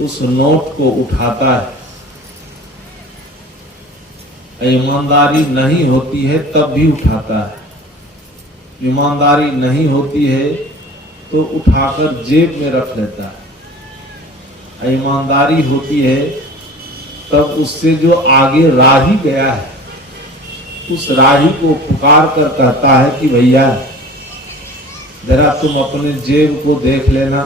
उस नोट को उठाता है। ईमानदारी नहीं होती है तब भी उठाता है, ईमानदारी नहीं होती है तो उठाकर जेब में रख लेता है। ईमानदारी होती है तब उससे जो आगे राही गया है उस राही को पुकार कर कहता है कि भैया जरा तुम अपने जेब को देख लेना,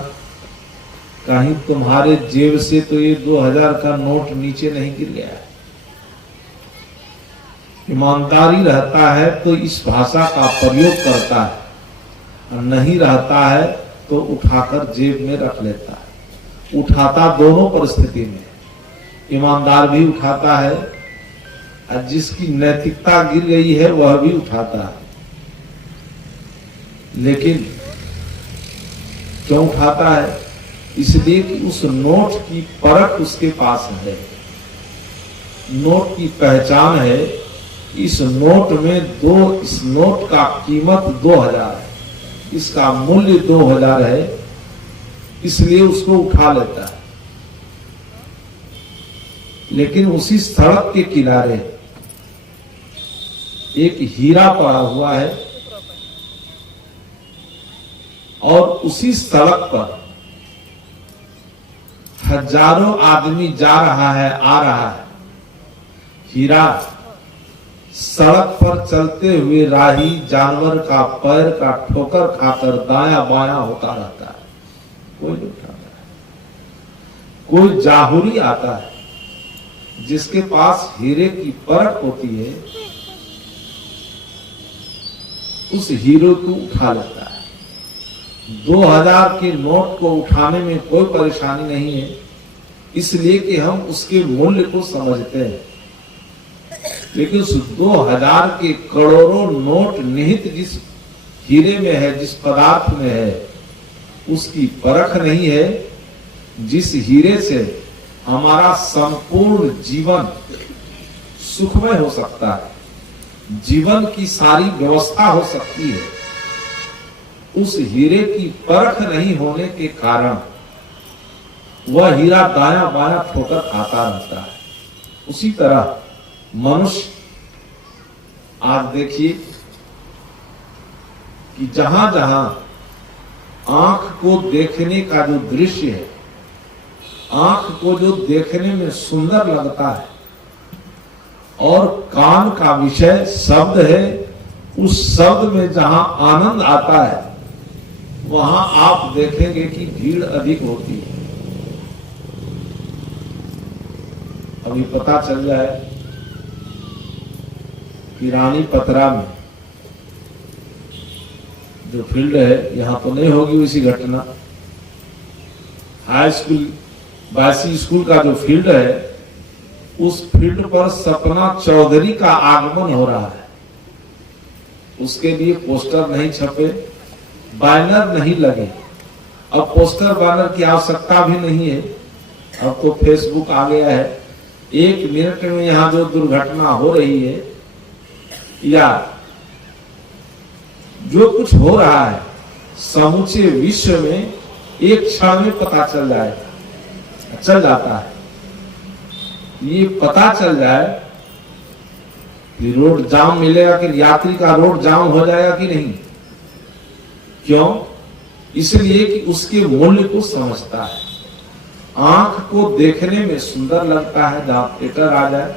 कहीं तुम्हारे जेब से तो ये 2000 का नोट नीचे नहीं गिर गया है। ईमानदारी रहता है तो इस भाषा का प्रयोग करता है, और नहीं रहता है तो उठाकर जेब में रख लेता है। उठाता दोनों परिस्थिति में, ईमानदार भी उठाता है और जिसकी नैतिकता गिर गई है वह भी उठाता है। लेकिन क्यों उठाता है? इसलिए कि उस नोट की परख उसके पास है, नोट की पहचान है। इस नोट में इस नोट का कीमत 2000 है, इसका मूल्य 2000 है, इसलिए उसको उठा लेता है। लेकिन उसी सड़क के किनारे एक हीरा पड़ा हुआ है और उसी सड़क पर हजारों आदमी जा रहा है, आ रहा है। हीरा सड़क पर चलते हुए राही जानवर का पैर का ठोकर खाकर दाया बाया होता रहता है, कोई नहीं उठाता है। कोई जाहुरी आता है जिसके पास हीरे की परख होती है, उस हीरे को उठा लेता है। 2000 के नोट को उठाने में कोई परेशानी नहीं है, इसलिए कि हम उसके मूल्य को समझते हैं। लेकिन उस 2000 के करोड़ों नोट निहित जिस हीरे में है, जिस पदार्थ में है, उसकी परख नहीं है। जिस हीरे से हमारा संपूर्ण जीवन सुखमय हो सकता है, जीवन की सारी व्यवस्था हो सकती है, उस हीरे की परख नहीं होने के कारण वह हीरा दाया बाया ठोकर खाता रहता है। उसी तरह मनुष्य, आज देखिए कि जहां जहां आंख को देखने का जो दृश्य है, आंख को जो देखने में सुंदर लगता है और कान का विषय शब्द है, उस शब्द में जहां आनंद आता है वहां आप देखेंगे कि भीड़ अधिक होती है। अभी पता चल जाए कि रानी पतरा में जो फील्ड है, यहां तो नहीं होगी वैसी घटना, हाई स्कूल बासी स्कूल का जो फील्ड है, उस फील्ड पर सपना चौधरी का आगमन हो रहा है। उसके लिए पोस्टर नहीं छपे, बैनर नहीं लगे। अब पोस्टर बैनर की आवश्यकता भी नहीं है, अब तो फेसबुक आ गया है। 1 मिनट में यहाँ जो दुर्घटना हो रही है या जो कुछ हो रहा है समूचे विश्व में एक क्षण में पता चल जाता है। ये पता चल जाए कि रोड जाम मिलेगा कि यात्री का रोड जाम हो जाएगा कि नहीं। क्यों? इसलिए कि उसके मूल्य को समझता है। आंख को देखने में सुंदर लगता है, जहां थिएटर आ जाए,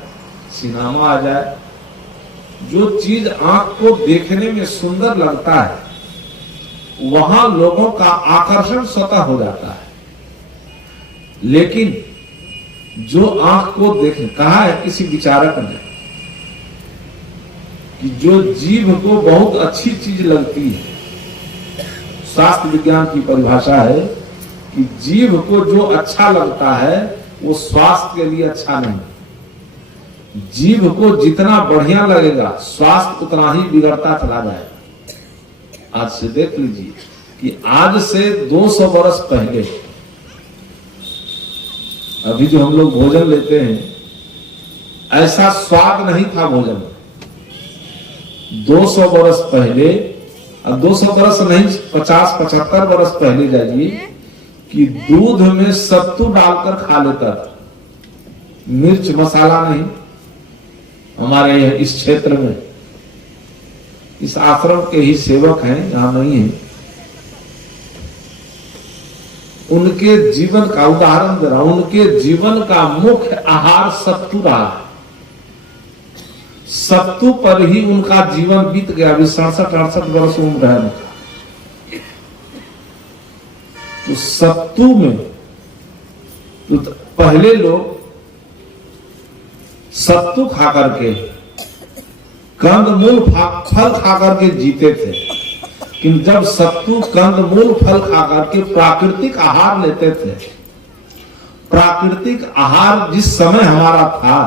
सिनेमा आ जाए, जो चीज आंख को देखने में सुंदर लगता है वहां लोगों का आकर्षण स्वतः हो जाता है। लेकिन जो आंख को देखे, कहा है किसी विचारक ने कि जो जीभ को बहुत अच्छी चीज लगती है, स्वास्थ्य विज्ञान की परिभाषा है कि जीभ को जो अच्छा लगता है वो स्वास्थ्य के लिए अच्छा नहीं। जीभ को जितना बढ़िया लगेगा स्वास्थ्य उतना ही बिगड़ता चला जाएगा। आज से देख लीजिए कि आज से 200 वर्ष पहले, अभी जो हम लोग भोजन लेते हैं ऐसा स्वाद नहीं था भोजन में। 200 वर्ष पहले, अब 200 वर्ष नहीं 50-75 वर्ष पहले जाइए, कि दूध में सत्तू डालकर खा लेता था, मिर्च मसाला नहीं। हमारे इस क्षेत्र में इस आश्रम के ही सेवक हैं, यहां नहीं है, उनके जीवन का उदाहरण दे रहा हूं। उनके जीवन का मुख्य आहार सत्तू रहा। सत्तू पर ही उनका जीवन बीत गया। अभी 67-68 वर्ष उम्र है उनका। तो सत्तू में तो पहले लोग सत्तू खा करके, कंदमूल फल खा करके जीते थे। किंतु जब सत्तू कंदमूल फल खा करके प्राकृतिक आहार लेते थे, प्राकृतिक आहार जिस समय हमारा था,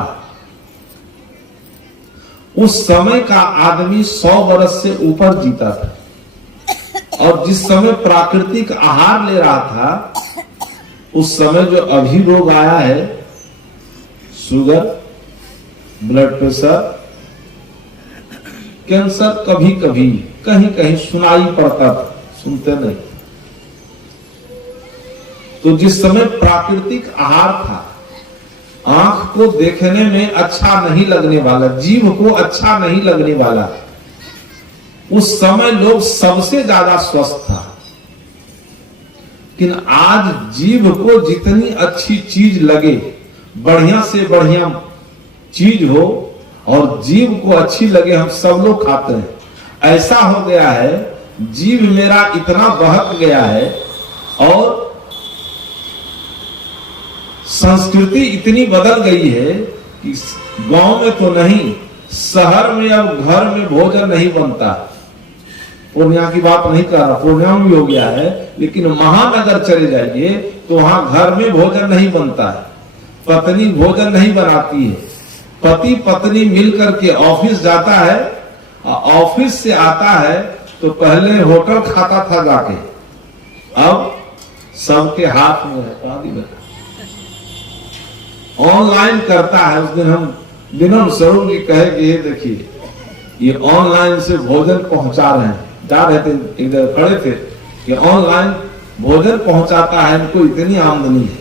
उस समय का आदमी 100 वर्ष से ऊपर जीता था। और जिस समय प्राकृतिक आहार ले रहा था, उस समय जो अभी रोग आया है, शुगर, ब्लड प्रेशर, कैंसर, कभी कभी कहीं कहीं सुनाई पड़ता था, सुनते नहीं। तो जिस समय प्राकृतिक आहार था, आंख को देखने में अच्छा नहीं लगने वाला, जीभ को अच्छा नहीं लगने वाला, उस समय लोग सबसे ज्यादा स्वस्थ था। लेकिन आज जीभ को जितनी अच्छी चीज लगे, बढ़िया से बढ़िया चीज हो और जीभ को अच्छी लगे, हम सब लोग खाते हैं। ऐसा हो गया है, जीभ मेरा इतना बहक गया है और संस्कृति इतनी बदल गई है कि गांव में तो नहीं, शहर में अब घर में भोजन नहीं बनता। पूर्णिया की बात नहीं कर रहा, पूर्णिया में भी हो गया है, लेकिन महानगर चले जाइए तो वहां घर में भोजन नहीं बनता है, पत्नी भोजन नहीं बनाती है। पति पत्नी मिलकर के ऑफिस जाता है, ऑफिस से आता है तो पहले होटल खाता था जाके, अब सबके हाथ में है। ऑनलाइन करता है। उस दिन हम दिनम स्वरूप जी कहे कि ये देखिए, ये ऑनलाइन से भोजन पहुंचा रहे हैं। जा रहे थे, इधर खड़े थे कि ऑनलाइन भोजन पहुंचाता है, इनको इतनी आमदनी है।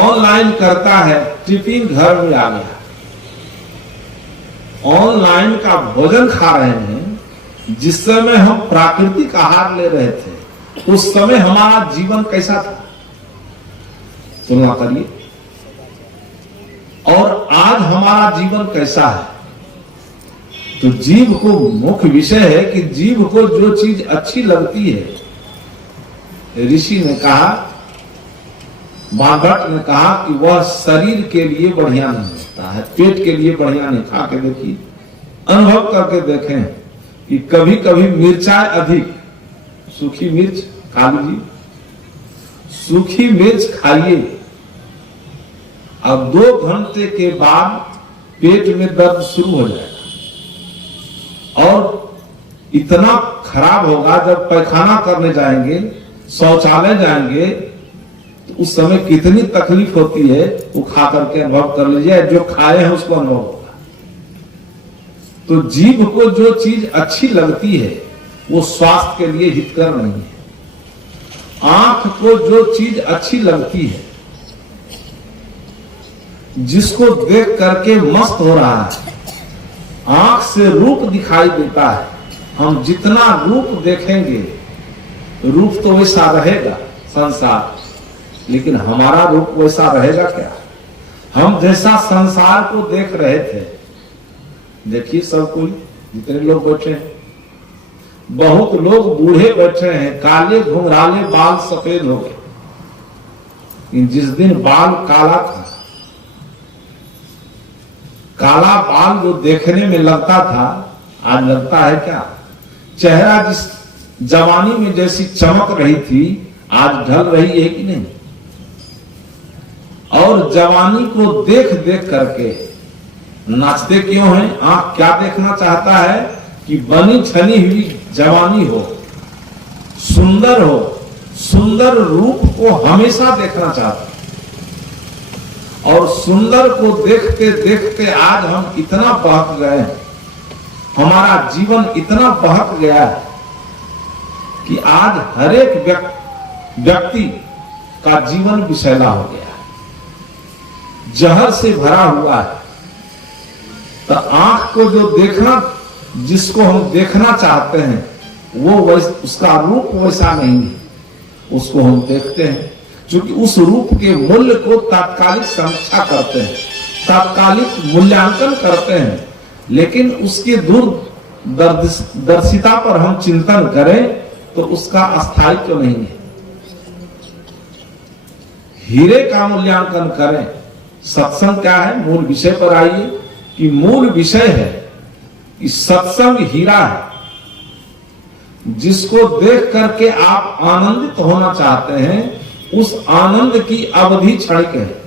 ऑनलाइन करता है, टिफिन घर में आ गया। ऑनलाइन का भोजन खा रहे हैं। जिस समय हम प्राकृतिक आहार ले रहे थे, उस समय हमारा जीवन कैसा था, तुलना करिए। और आज हमारा जीवन कैसा है। तो जीव को मुख्य विषय है कि जीव को जो चीज अच्छी लगती है, ऋषि ने कहा, भागवत ने कहा कि वह शरीर के लिए बढ़िया नहीं होता है, पेट के लिए बढ़िया नहीं। खा के देखिए, अनुभव करके देखें कि कभी कभी मिर्चाई अधिक, सूखी मिर्च खा लीजिए, सूखी मिर्च खाइए, अब 2 घंटे के बाद पेट में दर्द शुरू हो जाएगा और इतना खराब होगा। जब पैखाना करने जाएंगे, शौचालय जाएंगे, तो उस समय कितनी तकलीफ होती है, वो खा करके अनुभव कर लीजिए। जो खाए हैं उसको अनुभव होगा। तो जीभ को जो चीज अच्छी लगती है, वो स्वास्थ्य के लिए हितकर नहीं है। आंख को जो चीज अच्छी लगती है, जिसको देख करके मस्त हो रहा है, आंख से रूप दिखाई देता है। हम जितना रूप देखेंगे, रूप तो वैसा रहेगा संसार, लेकिन हमारा रूप वैसा रहेगा क्या? हम जैसा संसार को देख रहे थे, देखिए सब कोई, जितने लोग बैठे हैं, बहुत लोग बूढ़े बैठे हैं, काले घुंघराले बाल सफेद हो गए। जिस दिन बाल काला था, काला बाल जो देखने में लगता था, आज लगता है क्या? चेहरा जिस जवानी में जैसी चमक रही थी, आज ढल रही है कि नहीं? और जवानी को देख देख करके नाचते क्यों हैं? आंख क्या देखना चाहता है कि बनी छनी हुई जवानी हो, सुंदर हो, सुंदर रूप को हमेशा देखना चाहता है। और सुंदर को देखते देखते आज हम इतना बहक गए हैं, हमारा जीवन इतना बहक गया है कि आज हर एक व्यक्ति का जीवन विषैला हो गया है, जहर से भरा हुआ है। तो आंख को जो देखना, जिसको हम देखना चाहते हैं, वो उसका रूप वैसा नहीं है, उसको हम देखते हैं, क्योंकि उस रूप के मूल्य को तात्कालिक समीक्षा करते हैं, तात्कालिक मूल्यांकन करते हैं। लेकिन उसके दूरदर्शिता पर हम चिंतन करें तो उसका अस्थायित्व नहीं है। हीरे का मूल्यांकन करें। सत्संग क्या है? मूल विषय पर आइए कि मूल विषय है कि सत्संग हीरा है, जिसको देख करके आप आनंदित होना चाहते हैं, उस आनंद की अवधि क्षणिक है।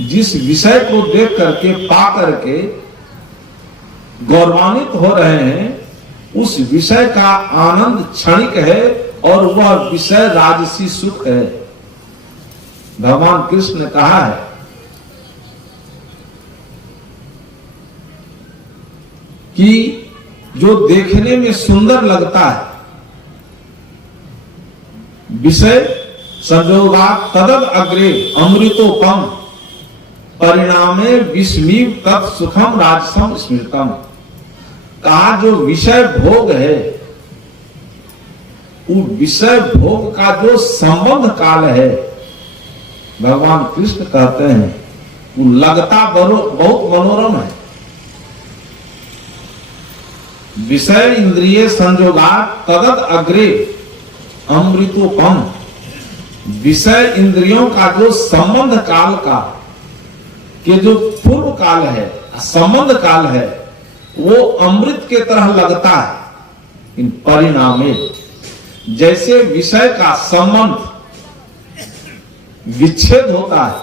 जिस विषय को देख करके, पा करके गौरवान्वित हो रहे हैं, उस विषय का आनंद क्षणिक है और वह विषय राजसी सुख है। भगवान कृष्ण ने कहा है कि जो देखने में सुंदर लगता है, विषय संजोगा तदद अग्रे अमृतोपम परिणामे विस्मीव तत् सुखम राजसम स्मृतम। कहा जो विषय भोग है, वो विषय भोग का जो संबंध काल है, भगवान कृष्ण कहते हैं वो लगता बहुत मनोरम है। विषय इंद्रिय संजोगा तदद अग्रे अमृतोपम। विषय इंद्रियों का जो संबंध काल का के जो पूर्व काल है, संबंध काल है, वो अमृत के तरह लगता है। इन परिणामे, जैसे विषय का संबंध विच्छेद होता है,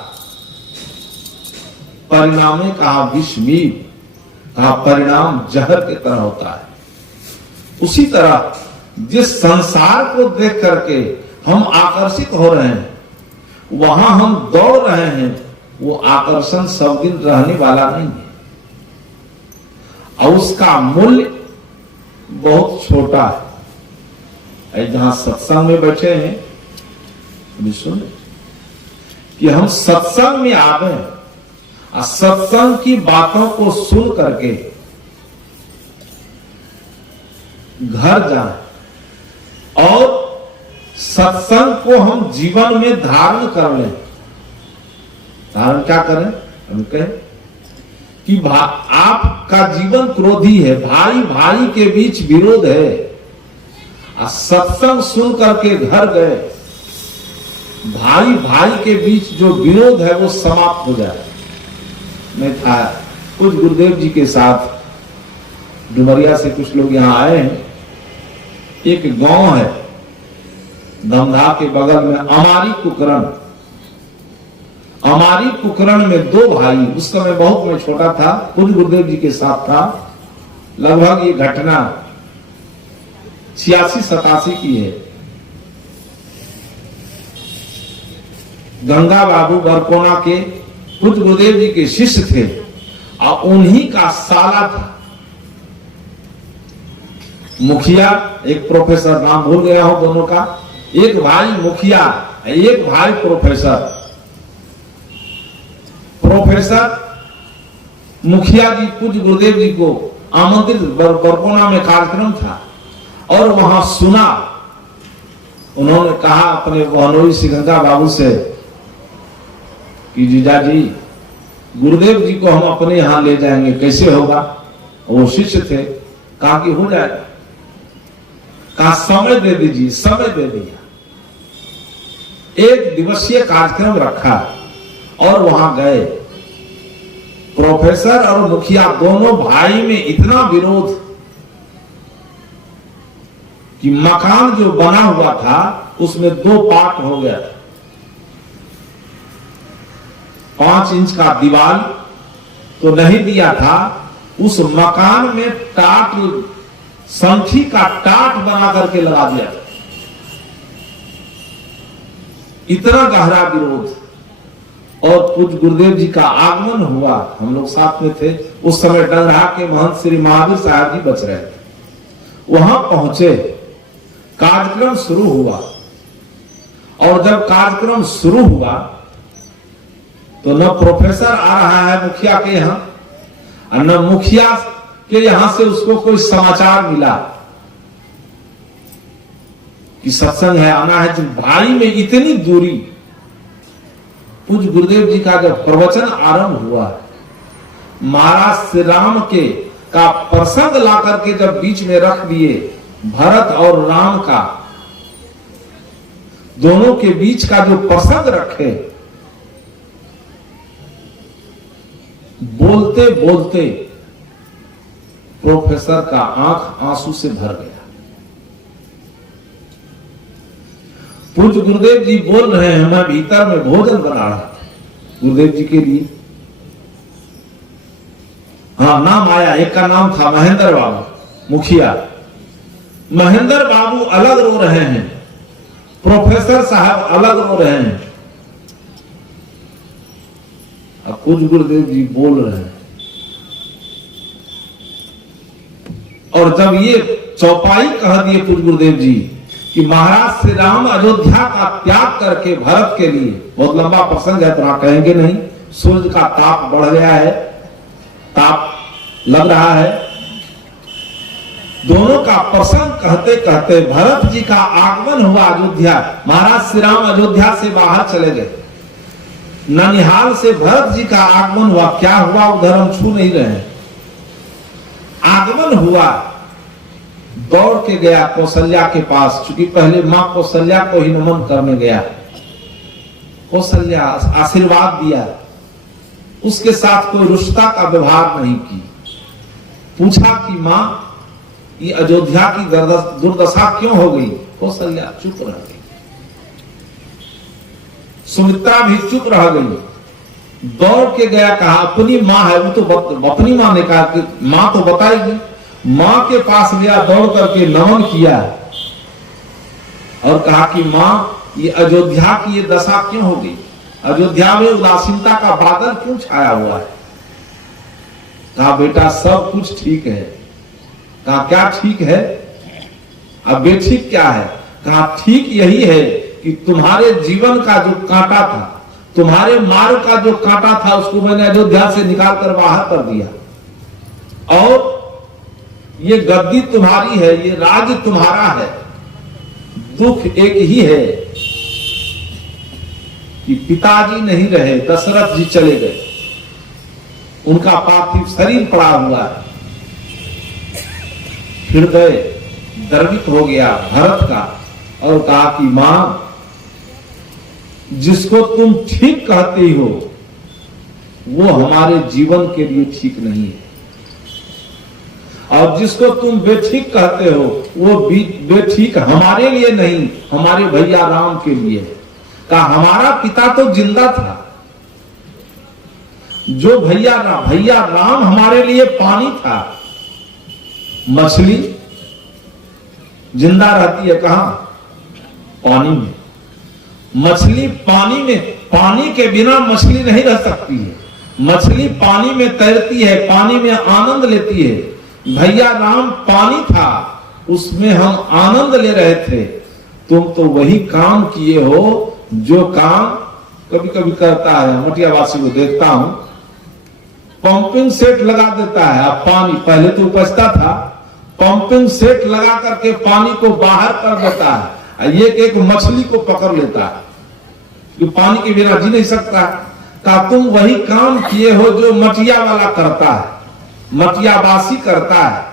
परिणामे कहा विषमीव, कहा परिणाम जहर के तरह होता है। उसी तरह जिस संसार को देख करके हम आकर्षित हो रहे हैं, वहां हम दौड़ रहे हैं, वो आकर्षण सब दिन रहने वाला नहीं है और उसका मूल्य बहुत छोटा है। जहां सत्संग में बैठे हैं, अभी सुने कि हम सत्संग में आवे और सत्संग की बातों को सुन करके घर जाएं और सत्संग को हम जीवन में धारण कर लें। धारण क्या करें? हम कहें कि आपका जीवन क्रोधी है, भाई भाई के बीच विरोध है, और सत्संग सुन करके घर गए, भाई भाई के बीच जो विरोध है वो समाप्त हो जाए। मैं था कुछ गुरुदेव जी के साथ, डुमरिया से कुछ लोग यहाँ आए हैं। एक गांव है धमधा के बगल में, अमारी कुकरण। अमारी कुकरण में दो भाई, उस समय बहुत मैं छोटा था, खुद गुरुदेव जी के साथ था। लगभग ये घटना 86-87 की है। गंगा बाबू बरकोना के खुद गुरुदेव जी के शिष्य थे और उन्हीं का साला था मुखिया, एक प्रोफेसर, नाम भूल गया हूं दोनों का। एक भाई मुखिया, एक भाई प्रोफेसर। प्रोफेसर मुखिया जी पूज्य गुरुदेव जी को आमंत्रित, बरकोना में कार्यक्रम था और वहां सुना। उन्होंने कहा अपने बहनोई सिकंदर बाबू से कि जीजा जी, गुरुदेव जी को हम अपने यहां ले जाएंगे, कैसे होगा? वो शिष्य थे। कहा कि हो जाएगा। कहा समय दे दीजिए। समय दे दिया। एक दिवसीय कार्यक्रम रखा और वहां गए। प्रोफेसर और मुखिया दोनों भाई में इतना विरोध कि मकान जो बना हुआ था उसमें 2 पार्ट हो गया था। 5 इंच का दीवार तो नहीं दिया था, उस मकान में टाट, संठी का टाट बना करके लगा दिया था। इतना गहरा विरोध। और पूज्य गुरुदेव जी का आगमन हुआ, हम लोग साथ में थे। उस समय डंगरा के महंत श्री महावीर साहब जी बच रहे थे। वहां पहुंचे, कार्यक्रम शुरू हुआ और जब कार्यक्रम शुरू हुआ तो न प्रोफेसर आ रहा है मुखिया के यहाँ, और न मुखिया के यहां से उसको कोई समाचार मिला कि सत्संग है, आना है। जो भाई में इतनी दूरी, पूज्य गुरुदेव जी का जब प्रवचन आरंभ हुआ, महाराज श्री राम के का प्रसंग ला करके जब बीच में रख दिए, भरत और राम का दोनों के बीच का जो प्रसंग रखे, बोलते बोलते प्रोफेसर का आंख आंसू से भर गया। पूज्य गुरुदेव जी बोल रहे हैं, मैं भीतर में भोजन बना रहा था गुरुदेव जी के लिए। हाँ, नाम आया, एक का नाम था महेंद्र बाबू मुखिया। महेंद्र बाबू अलग रो रहे हैं, प्रोफेसर साहब अलग रो रहे हैं, अब पूज्य गुरुदेव जी बोल रहे हैं। और जब ये चौपाई कह दिए पूज्य गुरुदेव जी कि महाराज श्री राम अयोध्या का त्याग करके भरत के लिए, बहुत लंबा प्रसंग है तो आप कहेंगे नहीं, सूर्य का ताप बढ़ गया है, ताप लग रहा है। दोनों का प्रसंग कहते कहते भरत जी का आगमन हुआ अयोध्या। महाराज श्री राम अयोध्या से बाहर चले गए, ननिहाल से भरत जी का आगमन हुआ। क्या हुआ उधर हम छू नहीं रहे हैं। आगमन हुआ, दौड़ के गया कौशल्या के पास, चूंकि पहले मां कौशल्या को ही नमन करने गया। कौशल्या आशीर्वाद दिया, उसके साथ कोई रुष्टा का व्यवहार नहीं की। पूछा कि मां, ये अयोध्या की दुर्दशा क्यों हो गई? कौशल्या चुप रह गई, सुमित्रा भी चुप रह गई। दौड़ के गया, कहा अपनी मां है, वो तो अपनी मां ने कहा कि मां तो बताएगी। मां के पास गया, दौड़ करके नमन किया और कहा कि मां, ये अयोध्या की ये दशा क्यों हो गई? अयोध्या में उदासीनता का बादल क्यों छाया हुआ है? कहा बेटा सब कुछ ठीक है। कहा क्या ठीक है? अब बेठीक क्या है? कहा ठीक यही है कि तुम्हारे जीवन का जो कांटा था, तुम्हारे मार्ग का जो कांटा था, उसको मैंने अयोध्या से निकाल कर बाहर कर दिया। और ये गद्दी तुम्हारी है, ये राज्य तुम्हारा है। दुख एक ही है कि पिताजी नहीं रहे, दशरथ जी चले गए, उनका पार्थिव शरीर पड़ा हुआ है। हृदय द्रवित हो गया भरत का और कहा कि मां, जिसको तुम ठीक कहती हो वो हमारे जीवन के लिए ठीक नहीं है, और जिसको तुम बेठीक कहते हो वो बेठीक हमारे लिए नहीं, हमारे भैया राम के लिए है। कहा हमारा पिता तो जिंदा था, जो भैया राम हमारे लिए पानी था। मछली जिंदा रहती है कहां? पानी में। मछली पानी में, पानी के बिना मछली नहीं रह सकती है। मछली पानी में तैरती है, पानी में आनंद लेती है। भैया राम पानी था, उसमें हम आनंद ले रहे थे। तुम तो वही काम किए हो जो काम कभी कभी करता है, मटियावासी को देखता हूं, पंपिंग सेट लगा देता है। अब पानी पहले तो उपजता था, पंपिंग सेट लगा करके पानी को बाहर कर देता है, ये एक मछली को पकड़ लेता है कि पानी के बिना जी नहीं सकता। का तुम वही काम किए हो जो मटिया वाला करता है, मटियावासी करता है।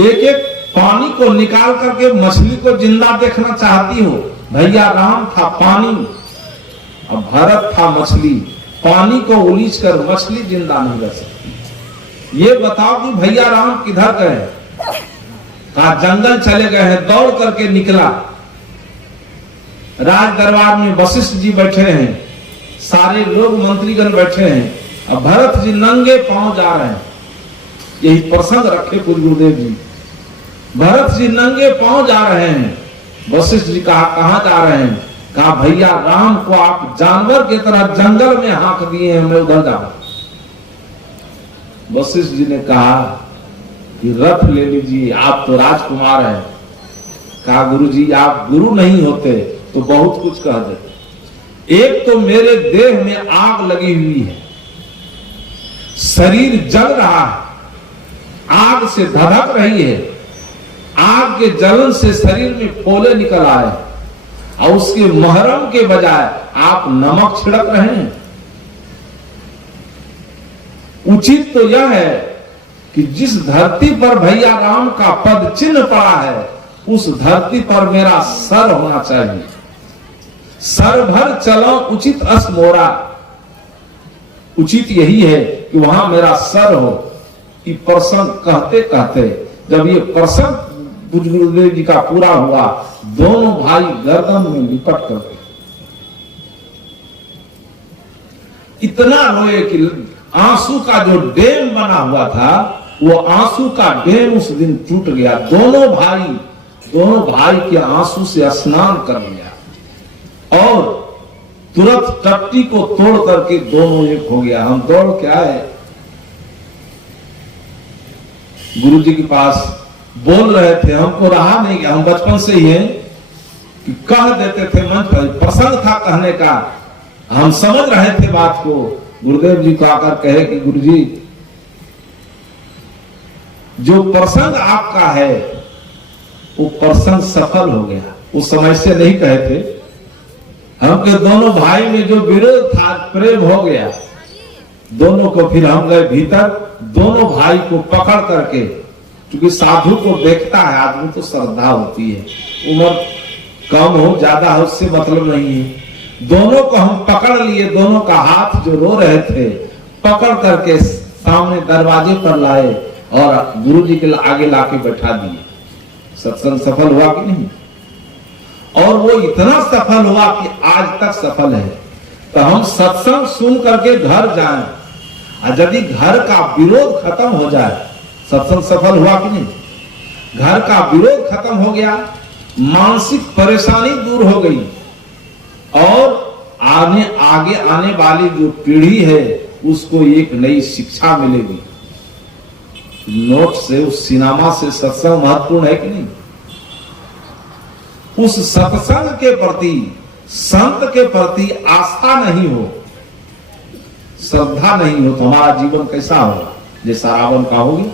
एक एक पानी को निकाल करके मछली को जिंदा देखना चाहती हो। भैया राम था पानी और भरत था मछली। पानी को उलीच कर मछली जिंदा नहीं रह सकती। ये बताओ कि भैया राम किधर गए? कहा जंगल चले गए हैं। दौड़ करके निकला, राज दरबार में वशिष्ठ जी बैठे हैं, सारे लोग मंत्रीगण बैठे हैं, अब भरत जी नंगे पांव जा रहे हैं। यही प्रसंग रखे पूज्य गुरुदेव जी। भरत जी नंगे पांव जा रहे हैं। वशिष्ठ जी कहा कहां जा रहे हैं? कहा भैया राम को आप जानवर की तरह जंगल में हाँक दिए हैं, मैं उधर जाऊं। वशिष्ठ जी ने कहा कि रथ ले लीजिए, आप तो राजकुमार हैं, कहा गुरुजी आप गुरु नहीं होते तो बहुत कुछ कह देते। एक तो मेरे देह में आग लगी हुई है, शरीर जल रहा है, आग से धधक रही है, आग के जलन से शरीर में पोले निकल आए और उसके महरम के बजाय आप नमक छिड़क रहे हैं। उचित तो यह है कि जिस धरती पर भैया राम का पद चिन्ह पड़ा है उस धरती पर मेरा सर होना चाहिए। सर भर चलो उचित अस मोरा, उचित यही है कि वहां मेरा सर हो। कि प्रसंग कहते कहते जब ये प्रसंग गुरुदेव जी का पूरा हुआ, दोनों भाई गर्दन में लिपट कर गए, इतना रोए कि आंसू का जो डैम बना हुआ था वो आंसू का डैम उस दिन टूट गया। दोनों भाई के आंसू से स्नान कर लिया और तुरंत टट्टी को तोड़ करके दोनों एक हो गया। हम दौड़ के आए गुरु जी के पास, बोल रहे थे, हमको रहा नहीं गया, हम बचपन से ही हैं कि कह देते थे, मंच पर प्रसंग था कहने का, हम समझ रहे थे बात को। गुरुदेव जी को आकर कहे कि गुरु जी जो प्रसंग आपका है वो प्रसंग सफल हो गया। उस समय से नहीं कहे थे, हमके दोनों भाई में जो विरोध था प्रेम हो गया। दोनों को फिर हम गए भीतर, दोनों भाई को पकड़ करके, क्योंकि साधु को देखता है आदमी तो श्रद्धा होती है, उम्र कम हो ज्यादा हो उससे मतलब नहीं है। दोनों को हम पकड़ लिए, दोनों का हाथ जो रो रहे थे पकड़ करके सामने दरवाजे पर लाए और गुरु जी के आगे लाके बैठा दिए। सत्संग सफल हुआ कि नहीं? और वो इतना सफल हुआ कि आज तक सफल है। तो हम सत्संग सुन करके घर जाएं, और यदि घर का विरोध खत्म हो जाए, सत्संग सफल हुआ कि नहीं? घर का विरोध खत्म हो गया, मानसिक परेशानी दूर हो गई और आगे आने वाली जो पीढ़ी है उसको एक नई शिक्षा मिलेगी। नोट से, उस सिनेमा से सत्संग महत्वपूर्ण है कि नहीं? उस सत्संग के प्रति, संत के प्रति आस्था नहीं हो, श्रद्धा नहीं हो तो हमारा जीवन कैसा होगा? जैसा रावण का होगी।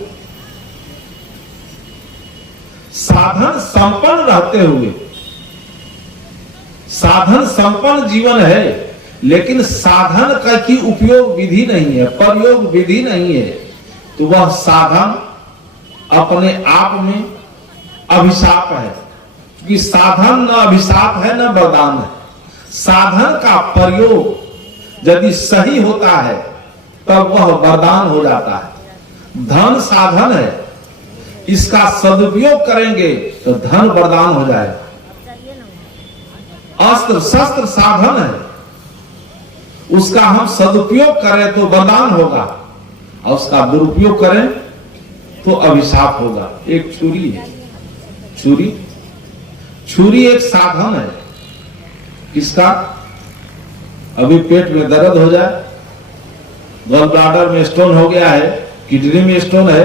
साधन संपन्न रहते हुए, साधन संपन्न जीवन है लेकिन साधन का की उपयोग विधि नहीं है, प्रयोग विधि नहीं है, तो वह साधन अपने आप में अभिशाप है। कि साधन न अभिशाप है न वरदान है। साधन का प्रयोग यदि सही होता है तब वह वरदान हो जाता है। धन साधन है, इसका सदुपयोग करेंगे तो धन वरदान हो जाएगा। अस्त्र शस्त्र साधन है, उसका हम सदुपयोग करें तो वरदान होगा और उसका दुरुपयोग करें तो अभिशाप होगा। एक छुरी है, छुरी एक साधन है। किसका? अभी पेट में दर्द हो जाए, गॉल ब्लैडर में स्टोन हो गया है, किडनी में स्टोन है,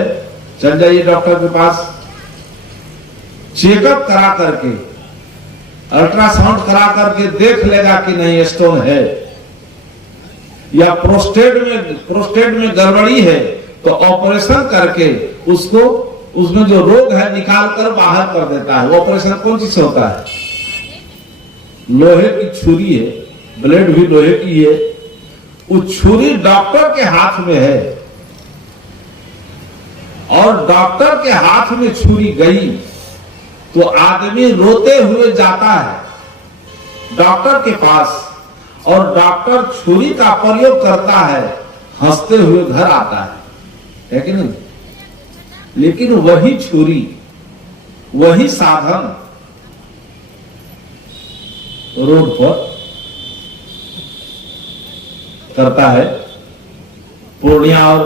चल जाइए डॉक्टर के पास, चेकअप करा करके, अल्ट्रासाउंड करा करके देख लेगा कि नहीं स्टोन है। या प्रोस्टेट में गड़बड़ी है तो ऑपरेशन करके उसको, उसमें जो रोग है निकाल कर बाहर कर देता है। ऑपरेशन कौन चीज से होता है? लोहे की छुरी है, ब्लेड भी लोहे की है। वो छुरी डॉक्टर के हाथ में है और डॉक्टर के हाथ में छुरी गई तो आदमी रोते हुए जाता है डॉक्टर के पास और डॉक्टर छुरी का प्रयोग करता है, हंसते हुए घर आता है कि नहीं? लेकिन वही छुरी, वही साधन रोड पर करता है। पूर्णिया और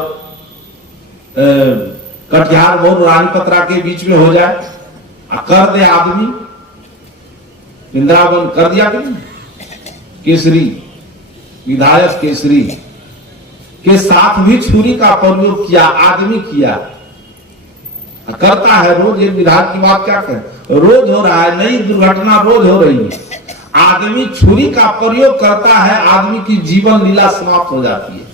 कटिहार और रानीपत्रा के बीच में हो जाए, कर दे आदमी, वृंदावन कर दिया कि नहीं? केसरी विधायक केसरी के साथ भी छुरी का प्रयोग किया, आदमी किया, करता है रोज। एक विधायक की बात क्या करें, रोज हो रहा है, नई दुर्घटना रोज हो रही है। आदमी छुरी का प्रयोग करता है, आदमी की जीवन लीला समाप्त हो जाती है।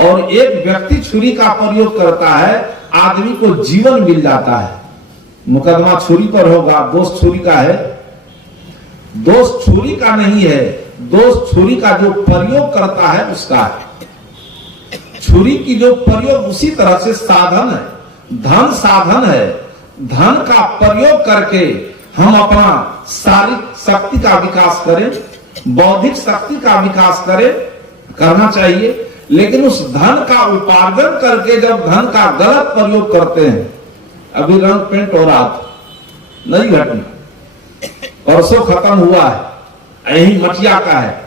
और एक व्यक्ति छुरी का प्रयोग करता है, आदमी को जीवन मिल जाता है। मुकदमा छुरी पर होगा, दोष छुरी का है। दोष छुरी का नहीं है, दोष छुरी का जो प्रयोग करता है उसका है। छुरी की जो प्रयोग उसी तरह से साधन है, धन साधन है। धन का प्रयोग करके हम अपना शारीरिक शक्ति का विकास करें, बौद्धिक शक्ति का विकास करें, करना चाहिए। लेकिन उस धन का उपार्जन करके जब धन का गलत प्रयोग करते हैं, अभी रंग पेंट हो रहा था, नई घटना परसों खत्म हुआ है, यही मटिया का है।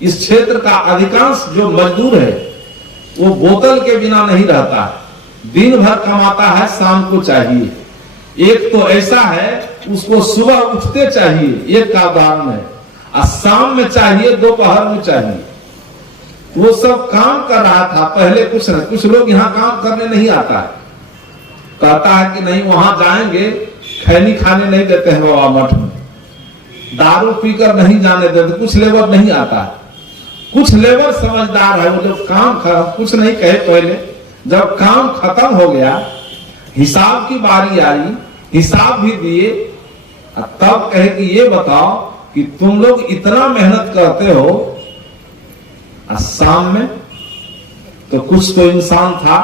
इस क्षेत्र का अधिकांश जो मजदूर है वो बोतल के बिना नहीं रहता है, दिन भर कमाता है, शाम को चाहिए। एक तो ऐसा है उसको सुबह उठते चाहिए, एक का उदाहरण है, और शाम में चाहिए, दोपहर में चाहिए। वो सब काम कर रहा था पहले। कुछ लोग यहाँ काम करने नहीं आता है, कहता है कि नहीं वहां जाएंगे, खैनी खाने नहीं देते हैं बाबा मठ में, दारू पीकर नहीं जाने देते। कुछ लेबर नहीं आता है, कुछ लेबर समझदार है, वो लोग काम कुछ नहीं कहे पहले। जब काम खत्म हो गया, हिसाब की बारी आई, हिसाब भी दिए, तब कहे कि ये बताओ कि तुम लोग इतना मेहनत करते हो, शाम में तो कुछ तो इंसान था,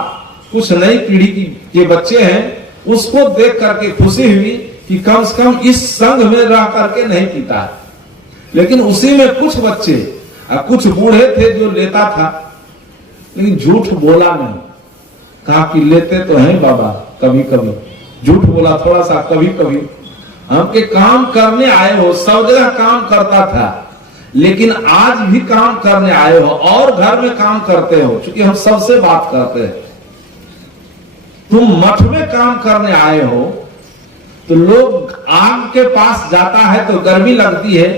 कुछ नई पीढ़ी के बच्चे हैं, उसको देख करके खुशी हुई कि कम से कम इस संघ में रह करके नहीं पीता है। लेकिन उसी में कुछ बच्चे, कुछ बूढ़े थे जो लेता था, लेकिन झूठ बोला नहीं, कहा कि लेते तो हैं बाबा, कभी कभी झूठ बोला थोड़ा सा, कभी कभी। हमके काम करने आए हो, सब जगह काम करता था, लेकिन आज भी काम करने आए हो और घर में काम करते हो, क्योंकि हम सबसे बात करते हैं। तुम मठ में काम करने आए हो तो लोग आग के पास जाता है तो गर्मी लगती है,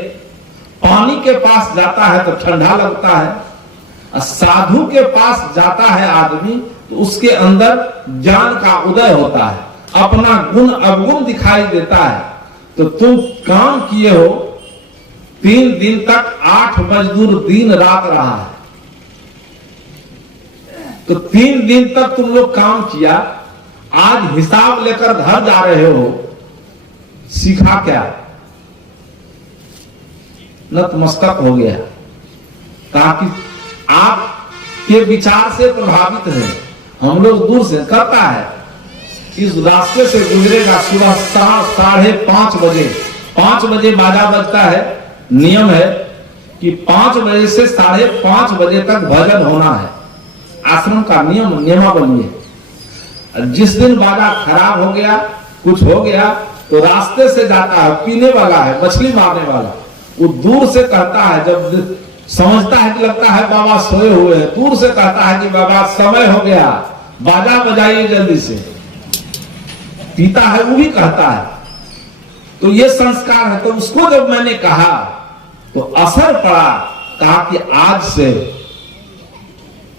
पानी के पास जाता है तो ठंडा लगता है। साधु के पास जाता है आदमी तो उसके अंदर ज्ञान का उदय होता है, अपना गुण अवगुण दिखाई देता है। तो तुम काम किए हो, 3 दिन तक 8 मजदूर दिन रात रहा है, तो 3 दिन तक तुम लोग काम किया, आज हिसाब लेकर घर जा रहे हो, सीखा क्या? नतमस्तक हो गया। ताकि आप के विचार से प्रभावित है, हम लोग दूर से करता है, इस रास्ते से गुजरेगा सुबह 5:30 बजे, 5 बजे बाजा बजता है। नियम है कि 5 बजे से 5:30 बजे तक भजन होना है, आश्रम का नियमावली है। जिस दिन बाजा खराब हो गया, कुछ हो गया, तो रास्ते से जाता है, पीने वाला है, मछली मारने वाला, वो दूर से कहता है, जब समझता है कि लगता है बाबा सोए हुए हैं, दूर से कहता है कि बाबा समय हो गया, बाजा बजाइए जल्दी से। पीता है वो भी कहता है। तो ये संस्कार है। तो उसको जब मैंने कहा तो असर पड़ा, कहा कि आज से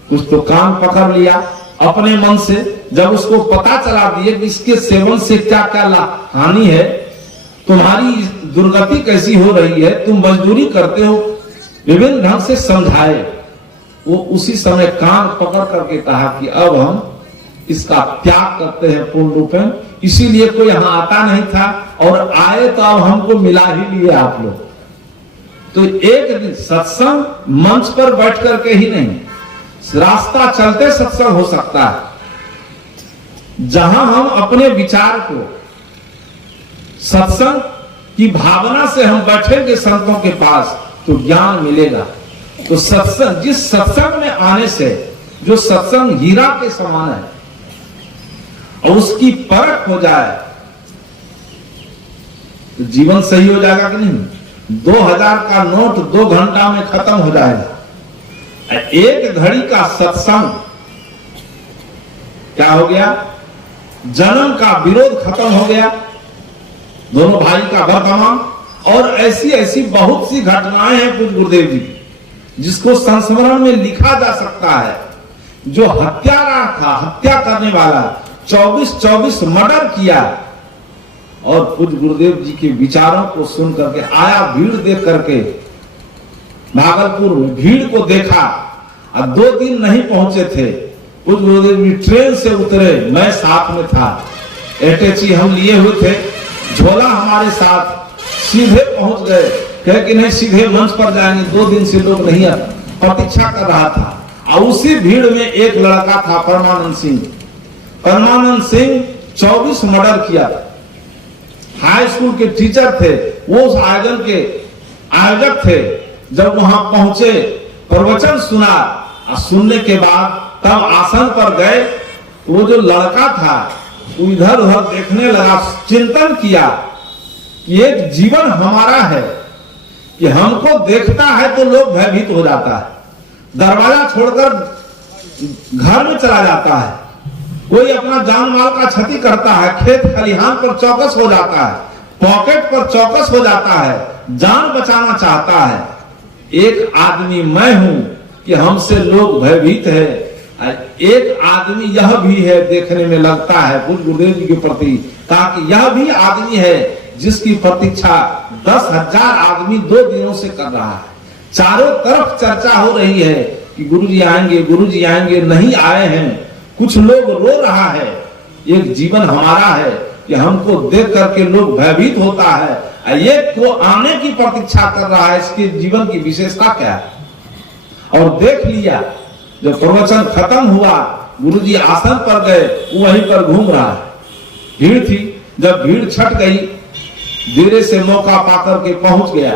कुछ तो काम पकड़ लिया अपने मन से। जब उसको पता चला दिए कि इसके सेवन से क्या क्या हानि है, तुम्हारी दुर्गति कैसी हो रही है, तुम मजदूरी करते हो, विभिन्न ढंग से समझाए। वो उसी समय कान पकड़ करके कहा कि अब हम इसका त्याग करते हैं पूर्ण रूप में। इसीलिए कोई यहाँ आता नहीं था, और आए तो अब हमको मिला ही लिए आप लोग। तो एक दिन सत्संग मंच पर बैठ करके ही नहीं, रास्ता चलते सत्संग हो सकता है। जहां हम अपने विचार को सत्संग की भावना से हम बैठेंगे संतों के पास, तो ज्ञान मिलेगा। तो सत्संग, जिस सत्संग में आने से, जो सत्संग हीरा के समान है, और उसकी परख हो जाए तो जीवन सही हो जाएगा कि नहीं। 2000 का नोट 2 घंटा में खत्म हो जाएगा। एक घड़ी का सत्संग क्या हो गया? जन्म का विरोध खत्म हो गया, दोनों भाई का वर्तमान। और ऐसी ऐसी बहुत सी घटनाएं हैं पूज्य गुरुदेव जी की, जिसको संस्मरण में लिखा जा सकता है। जो हत्यारा था, हत्या करने वाला, 24 मर्डर किया, और पूज्य गुरुदेव जी के विचारों को सुन करके आया, भीड़ देख करके भागलपुर में भीड़ को देखा। और 2 दिन नहीं पहुंचे थे, पूज्य गुरुदेव जी ट्रेन से उतरे, मैं साथ में था, अटैची हम लिए हुए थे, झोला हमारे साथ, सीधे पहुंच गए। कहे कि नहीं सीधे मंच पर जाएंगे, 2 दिन से लोग नहीं प्रतीक्षा कर रहा था। और उसी भीड़ में एक लड़का था परमानंद सिंह। परमानंद सिंह 24 मर्डर किया, हाई स्कूल के टीचर थे, वो उस आयोजन के आयोजक थे। जब वहां पहुंचे, प्रवचन सुना, और सुनने के बाद तब आसन पर गए, वो जो लड़का था वो इधर उधर देखने लगा, चिंतन किया कि एक जीवन हमारा है कि हमको देखता है तो लोग भयभीत हो जाता है, दरवाजा छोड़कर घर में चला जाता है, कोई अपना जान माल का क्षति करता है, खेत खलिहान पर चौकस हो जाता है, पॉकेट पर चौकस हो जाता है, जान बचाना चाहता है। एक आदमी मैं हूं कि हमसे लोग भयभीत है। एक आदमी यह भी है, देखने में लगता है पूज्य गुरुदेव जी के प्रति, ताकि यह भी आदमी है जिसकी प्रतीक्षा 10,000 आदमी 2 दिनों से कर रहा है। चारों तरफ चर्चा हो रही है कि गुरुजी आएंगे, गुरुजी आएंगे, नहीं आए हैं। कुछ लोग रो रहा है, एक जीवन हमारा है कि हमको देख करके लोग भयभीत होता है, एक को आने की प्रतीक्षा कर रहा है, इसके जीवन की विशेषता क्या है। और देख लिया, जब प्रवचन खत्म हुआ, गुरुजी आसन पर गए, वहीं पर घूम रहा है, भीड़ थी। जब भीड़ छट गई, धीरे से मौका पाकर के पहुंच गया,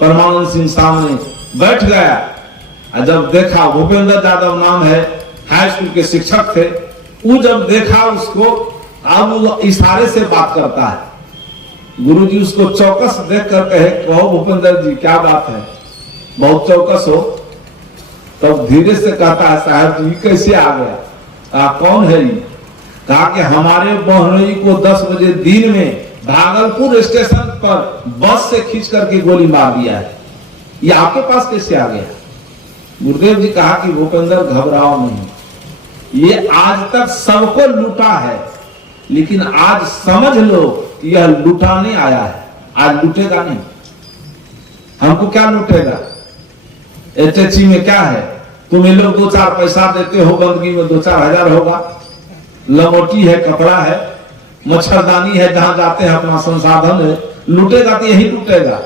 परमानंद सिंह सामने बैठ गया। जब देखा, भूपेंद्र यादव नाम है, हाई स्कूल के शिक्षक थे, वो जब देखा उसको, अब वो इशारे से बात करता है। गुरुजी उसको चौकस देख कर कहे, कहो भूपेंद्र जी क्या बात है, बहुत चौकस हो। तब धीरे से कहता है, साहब जी कैसे आ गया? कहा कौन है ये? कहा कि हमारे बहनोई को 10 बजे दिन में भागलपुर स्टेशन पर बस से खींच करके गोली मार दिया है, ये आपके पास कैसे आ गया? गुरुदेव जी कहा कि भूपेंद्र घबराओ नहीं, ये आज तक सबको लूटा है, लेकिन आज समझ लो कि यह लुटाने आया है, आज लूटेगा नहीं। हमको क्या लूटेगा? एचएचई में क्या है, तुम्हें लोग 2-4 पैसा देते हो, बंदगी में 2-4 हजार होगा, लंगोटी है, कपड़ा है, मच्छरदानी है, जहां जाते हैं अपना संसाधन है, लूटेगा तो यही लूटेगा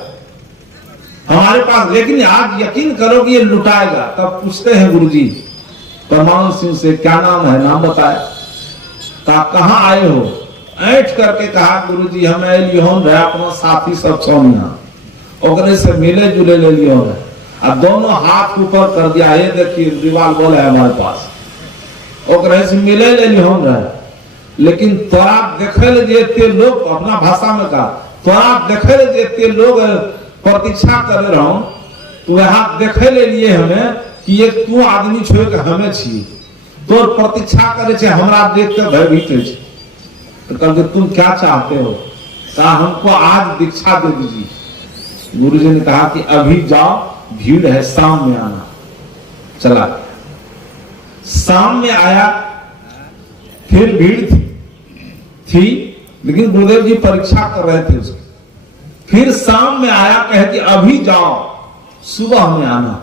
हमारे पास। लेकिन आज यकीन करो कि ये लुटाएगा। तब पूछते हैं गुरुजी परमानंद सिंह से, क्या नाम है? नाम बताया। कहा कहाँ आए हो? ऐठ करके कहा, गुरुजी हम अपना साथी सब सोमिया ओकरे से मिले जुले ले लियो है, और दोनों हाथ ऊपर कर दिया, ये देखिए रिवाल्वर है हमारे पास, ओकरे से मिले ले लियो है। लेकिन तोरा देखे ले जेते लोग, अपना भाषा में कहा, तोरा देखे ले जेते लोग प्रतीक्षा कर रहा हूं, तू यहाँ देखे ले लिए हमें कि ये तू आदमी छोड़ के हमें छी, तोर प्रतीक्षा करे छे, हमरा देख के भयभीत है। तो कहते तुम क्या चाहते हो? कहा हमको आज दीक्षा दे दीजिए। गुरुजी ने कहा कि अभी जाओ, भीड़ है, शाम में आना। चला गया, शाम में आया, फिर भीड़ थी, लेकिन गुरुदेव जी परीक्षा कर रहे थे उसकी। फिर शाम में आया, कहे कि अभी जाओ, सुबह में आना।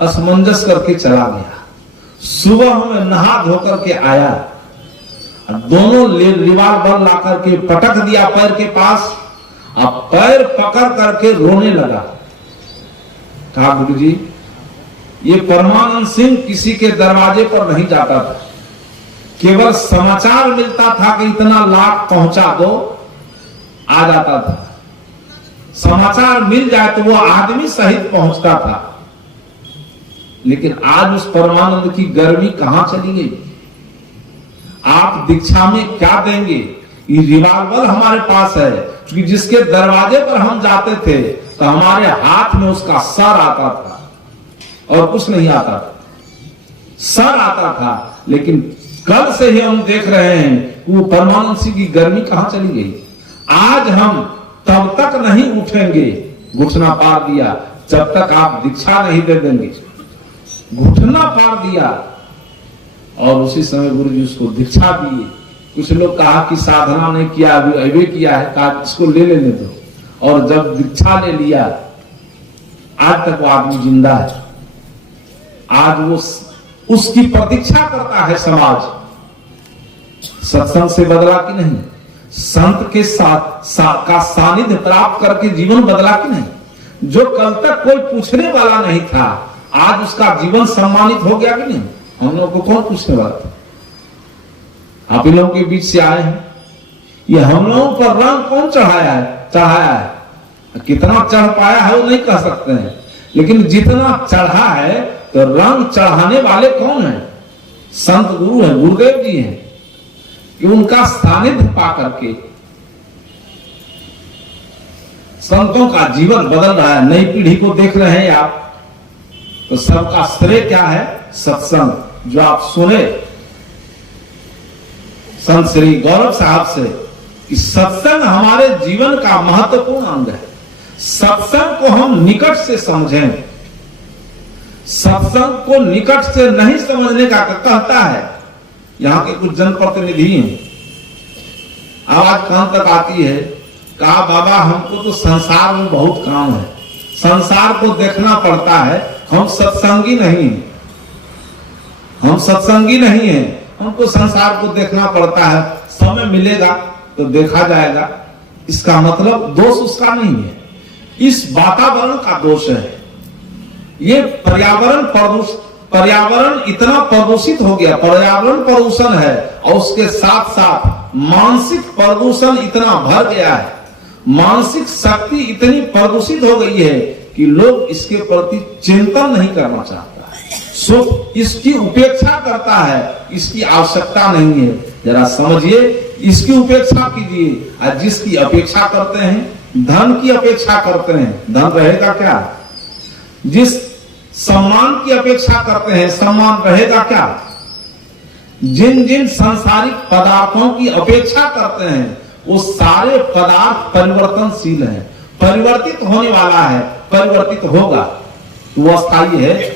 असमंजस करके चला गया। सुबह में नहा धोकर के आया, दोनों रिवाल्वर ला करके पटक दिया पैर के पास, अब पैर पकड़ करके रोने लगा। कहा गुरुजी, ये परमानंद सिंह किसी के दरवाजे पर नहीं जाता था, केवल समाचार मिलता था कि इतना लाख पहुंचा दो, आ जाता था। समाचार मिल जाए तो वो आदमी सहित पहुंचता था। लेकिन आज उस परमानंद की गर्मी कहां चली गई? आप दीक्षा में क्या देंगे? ये रिवाल्वर हमारे पास है, क्योंकि जिसके दरवाजे पर हम जाते थे तो हमारे हाथ में उसका सर आता था और कुछ नहीं आता था, सर आता था। लेकिन कल से ही हम देख रहे हैं कि वो परमानंद सिंह की गर्मी कहां चली गई। आज हम तब तक नहीं उठेंगे, घुटना पार दिया, जब तक आप दीक्षा नहीं दे देंगे। घुटना पार दिया और उसी समय गुरुजी उसको दीक्षा दिए। कुछ लोग कहा कि साधना नहीं किया, अभी अवे किया है, कहा इसको ले लेने दो। और जब दीक्षा ले लिया, आज तक वो आदमी जिंदा है। आज वो उसकी प्रतीक्षा करता है समाज। सत्संग से बदला कि नहीं? संत के साथ का सानिध्य प्राप्त करके जीवन बदला कि नहीं? जो कल तक कोई पूछने वाला नहीं था, आज उसका जीवन सम्मानित हो गया कि नहीं? हम लोग को कौन पूछने वाला था? आप इन लोगों के बीच से आए हैं। ये हम लोगों पर रंग कौन चढ़ाया है? कितना चढ़ पाया है वो नहीं कह सकते हैं, लेकिन जितना चढ़ा है तो रंग चढ़ाने वाले कौन है? संत गुरु हैं, गुरुदेव जी हैं, कि उनका सानिध्य पा करके संतों का जीवन बदल रहा है। नई पीढ़ी को देख रहे हैं आप, तो सबका श्रेय क्या है? सत्संग। जो आप सुने संत श्री गौरव साहब से कि सत्संग हमारे जीवन का महत्वपूर्ण अंग है। सत्संग को हम निकट से समझें। सत्संग को निकट से नहीं समझने का कहता है। यहाँ के कुछ जनप्रतिनिधि हैं, आवाज कान तक आती है, कहा बाबा हमको तो संसार में बहुत काम है, संसार को देखना पड़ता है, हम सत्संगी नहीं हैं, हम सत्संगी नहीं हैं, हमको संसार को देखना पड़ता है, समय मिलेगा तो देखा जाएगा। इसका मतलब दोष उसका नहीं है, इस वातावरण का दोष है। ये पर्यावरण इतना प्रदूषित हो गया, पर्यावरण प्रदूषण है, और उसके साथ साथ मानसिक प्रदूषण इतना भर गया है, मानसिक शक्ति इतनी प्रदूषित हो गई है कि लोग इसके प्रति चिंतन नहीं करना चाहता, सो इसकी उपेक्षा करता है, इसकी आवश्यकता नहीं है। जरा समझिए, इसकी उपेक्षा कीजिए। और जिसकी अपेक्षा करते हैं, धन की अपेक्षा करते हैं, धन रहेगा क्या? जिस सम्मान की अपेक्षा करते हैं, सम्मान रहेगा क्या? जिन जिन सांसारिक पदार्थों की अपेक्षा करते हैं, वो सारे पदार्थ परिवर्तनशील हैं, परिवर्तित होने वाला है, परिवर्तित होगा, वो अस्थायी है।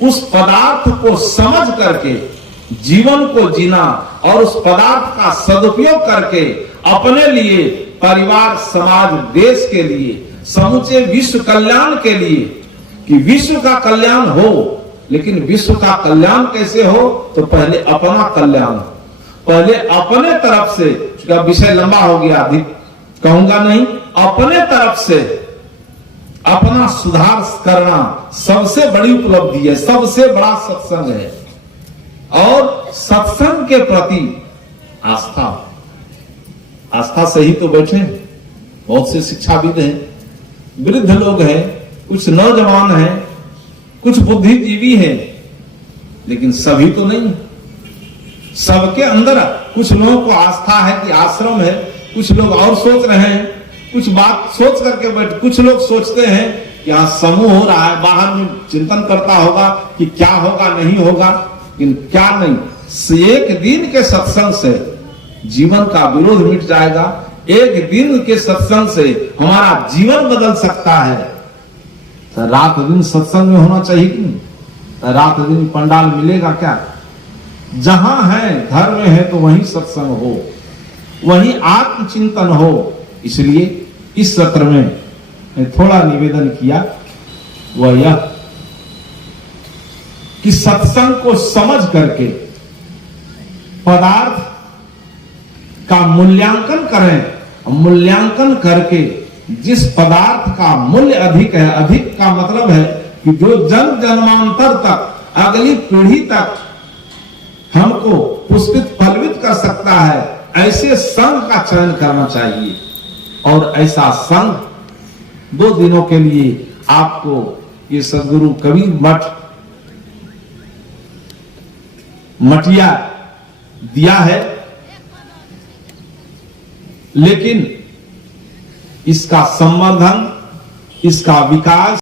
उस पदार्थ को समझ करके जीवन को जीना और उस पदार्थ का सदुपयोग करके अपने लिए, परिवार, समाज, देश के लिए, समूचे विश्व कल्याण के लिए, कि विश्व का कल्याण हो। लेकिन विश्व का कल्याण कैसे हो? तो पहले अपना कल्याण, पहले अपने तरफ से, का विषय लंबा हो गया, अधिक कहूंगा नहीं, अपने तरफ से अपना सुधार करना सबसे बड़ी उपलब्धि है, सबसे बड़ा सत्संग है। और सत्संग के प्रति आस्था, आस्था से ही तो बैठे हैं। बहुत से शिक्षाविद हैं, वृद्ध लोग हैं, कुछ नौजवान हैं, कुछ बुद्धिजीवी हैं, लेकिन सभी तो नहीं। सबके अंदर कुछ लोगों को आस्था है कि आश्रम है, कुछ लोग और सोच रहे हैं, कुछ बात सोच करके बैठ, कुछ लोग सोचते हैं कि यहाँ समूह हो रहा है, बाहर में चिंतन करता होगा कि क्या होगा नहीं होगा, लेकिन क्या नहीं। एक दिन के सत्संग से जीवन का विरोध मिट जाएगा, एक दिन के सत्संग से हमारा जीवन बदल सकता है। तो रात दिन सत्संग में होना चाहिए कि नहीं? रात दिन पंडाल मिलेगा क्या? जहां है, घर में है, तो वहीं सत्संग हो, वहीं आत्मचिंतन हो। इसलिए इस सत्र में थोड़ा निवेदन किया, वह यह कि सत्संग को समझ करके पदार्थ का मूल्यांकन करें। मूल्यांकन करके जिस पदार्थ का मूल्य अधिक है, अधिक का मतलब है कि जो जन्म जन्मांतर तक, अगली पीढ़ी तक हमको पुष्पित फलवित कर सकता है, ऐसे संघ का चयन करना चाहिए। और ऐसा संघ 2 दिनों के लिए आपको ये सदगुरु कबीर मठ मटिया दिया है, लेकिन इसका संवर्धन, इसका विकास